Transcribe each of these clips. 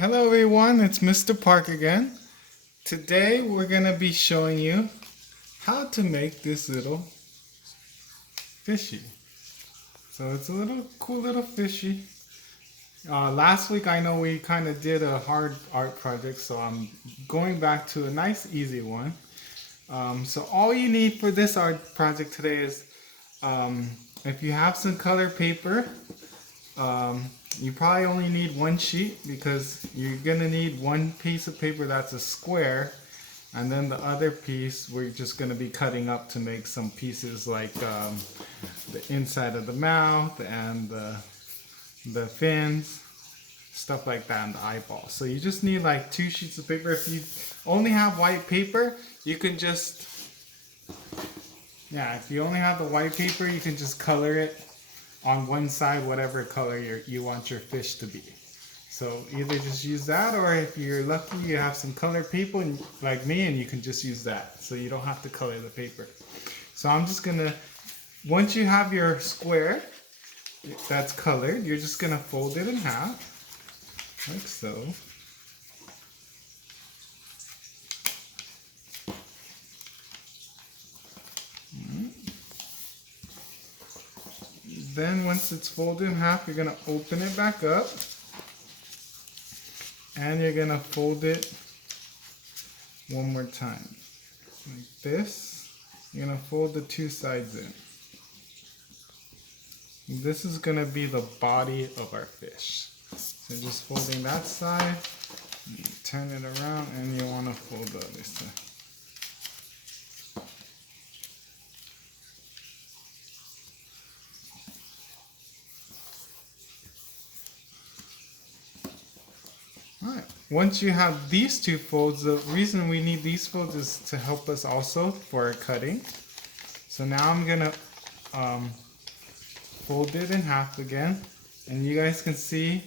Hello everyone, it's Mr. Park again. Today we're going to be showing you how to make this little fishy. So it's a cool little fishy. Last week I know we kind of did a hard art project, so I'm going back to a nice easy one. So all you need for this art project today is if you have some color paper, you probably only need one sheet because you're gonna need one piece of paper that's a square, and then the other piece we're just gonna be cutting up to make some pieces like the inside of the mouth and the fins, stuff like that, and the eyeball. So you just need like 2 sheets of paper. If you only have white paper, you can just, if you only have the white paper, you can just color it on one side whatever color you want your fish to be. So either just use that, or if you're lucky you have some colored paper like me, and you can just use that, so you don't have to color the paper. So I'm just gonna, once you have your square that's colored, you're just gonna fold it in half like so. Then once it's folded in half, you're going to open it back up and you're going to fold it one more time like this. You're going to fold the 2 sides in. This is going to be the body of our fish. So just folding that side, turn it around, and you want to fold the other side. Alright, once you have these 2 folds, the reason we need these folds is to help us also for our cutting. So now I'm going to fold it in half again, and you guys can see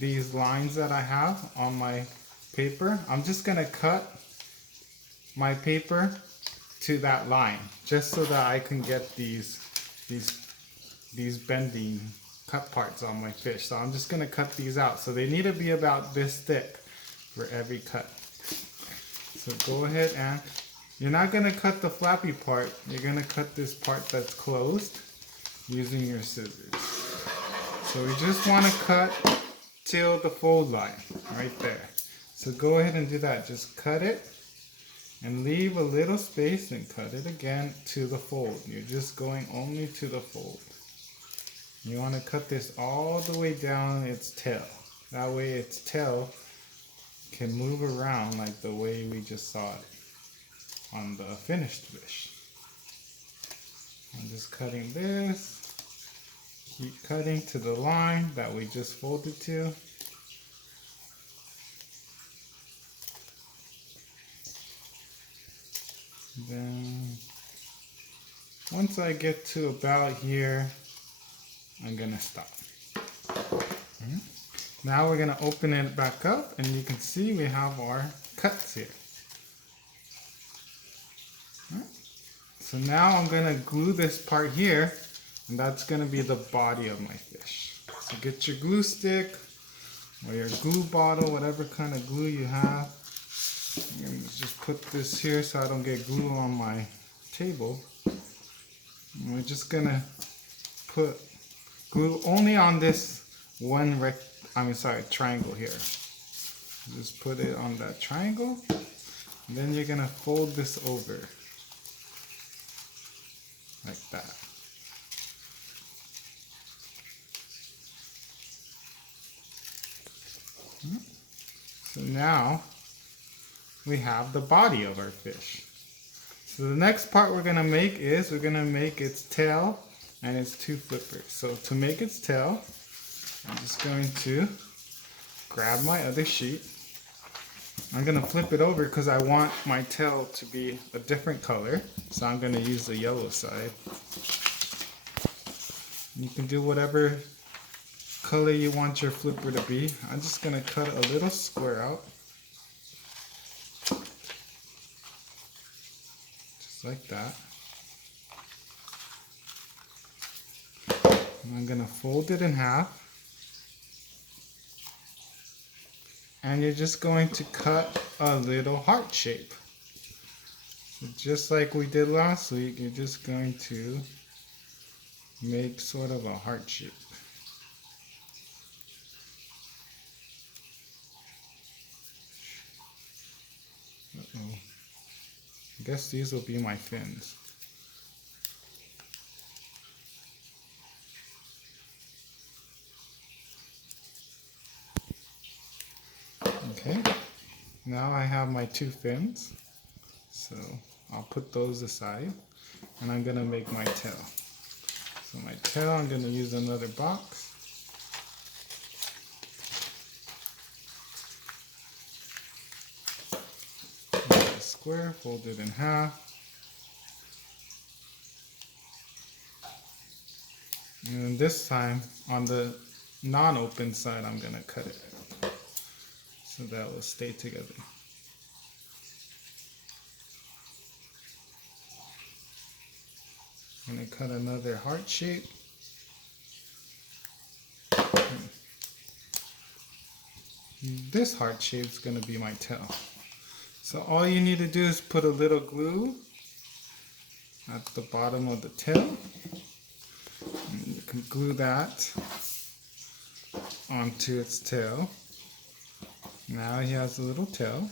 these lines that I have on my paper. I'm just going to cut my paper to that line just so that I can get these bending cut parts on my fish. So I'm just going to cut these out. So they need to be about this thick for every cut. So go ahead, and you're not going to cut the flappy part. You're going to cut this part that's closed using your scissors. So we just want to cut till the fold line right there. So go ahead and do that. Just cut it and leave a little space and cut it again to the fold. You're just going only to the fold. You want to cut this all the way down its tail. That way its tail can move around like the way we just saw it on the finished fish. I'm just cutting this. Keep cutting to the line that we just folded to. Then once I get to about here, I'm gonna stop. Now we're gonna open it back up, and you can see we have our cuts here. So now I'm gonna glue this part here, and that's gonna be the body of my fish. So get your glue stick or your glue bottle, whatever kind of glue you have. I'm gonna just put this here so I don't get glue on my table. And we're just gonna put glue only on this one triangle here. Just put it on that triangle. And then you're gonna fold this over like that. So now we have the body of our fish. So the next part we're gonna make is we're gonna make its tail and its 2 flippers. So to make its tail, I'm just going to grab my other sheet. I'm gonna flip it over because I want my tail to be a different color. So I'm gonna use the yellow side. You can do whatever color you want your flipper to be. I'm just gonna cut a little square out. Just like that. And I'm gonna fold it in half. and you're just going to cut a little heart shape. So just like we did last week, you're just going to make sort of a heart shape. Uh-oh. I guess these will be my fins. Okay, now I have my two fins, so I'll put those aside, and I'm gonna make my tail. So my tail, I'm gonna use another box. Make a square, fold it in half. And then this time, on the non-open side, I'm gonna cut it so that will stay together. I'm gonna cut another heart shape. This heart shape is gonna be my tail. So all you need to do is put a little glue at the bottom of the tail. And you can glue that onto its tail. Now he has a little tail.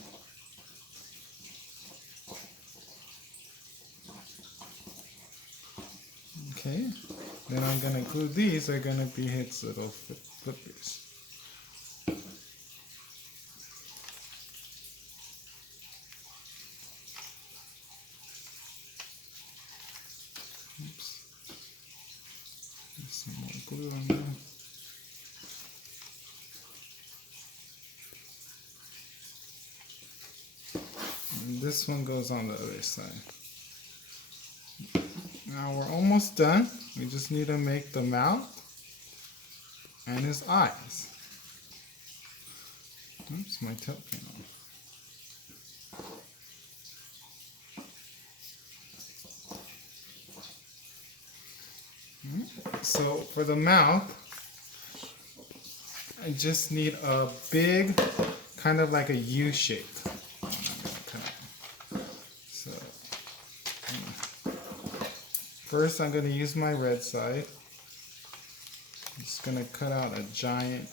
Okay, then I'm gonna glue these, are gonna be its little flippers. Oops. There's some more glue on there. And this one goes on the other side. Now we're almost done. We just need to make the mouth and his eyes. Oops, my tail came off. So for the mouth, I just need a big, kind of like a U shape. So first I'm going to use my red side. I'm just going to cut out a giant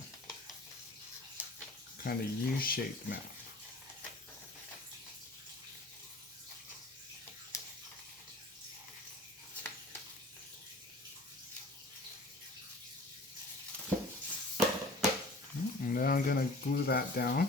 kind of U-shaped mouth. And then I'm going to glue that down.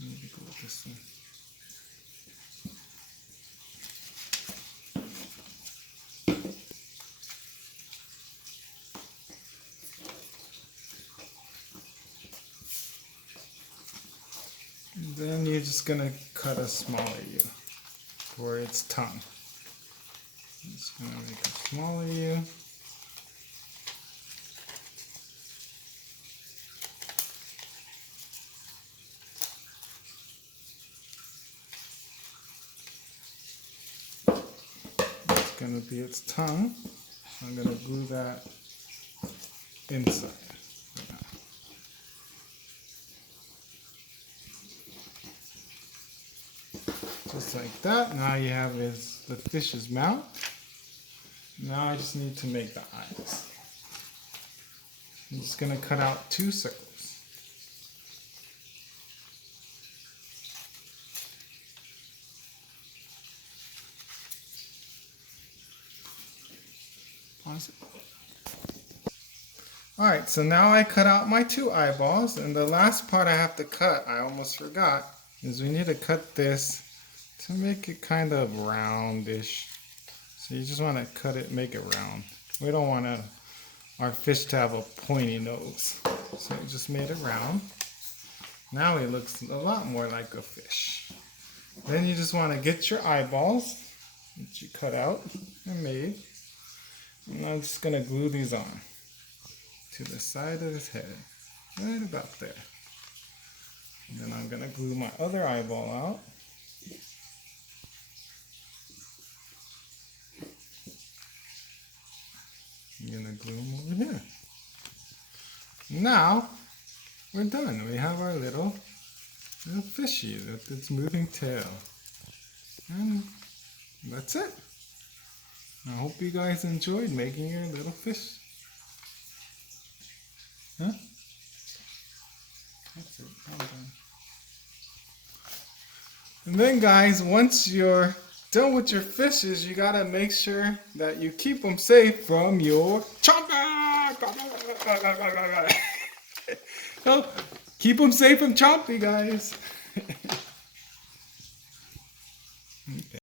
Maybe go with this one. And then you're just going to cut a smaller U for its tongue. I'm just going to make a smaller U. It's going to be its tongue. I'm going to glue that inside. Just like that. Now you have the fish's mouth. Now I just need to make the eyes. I'm just going to cut out 2 circles. Pause it. Alright, so now I cut out my 2 eyeballs, and the last part I have to cut, I almost forgot, is we need to cut this to make it kind of roundish. So you just want to cut it, make it round. We don't want our fish to have a pointy nose. So we just made it round. Now it looks a lot more like a fish. Then you just want to get your eyeballs that you cut out and made. And I'm just going to glue these on to the side of his head. Right about there. And then I'm gonna glue my other eyeball out. I'm gonna glue them over here. Now, we're done. We have our little fishy with its moving tail. And that's it. I hope you guys enjoyed making your little fish. Huh? That's it. All done. And then guys, once you're done with your fishes, you gotta make sure that you keep them safe from your chomper. So, keep them safe from Chompy, guys.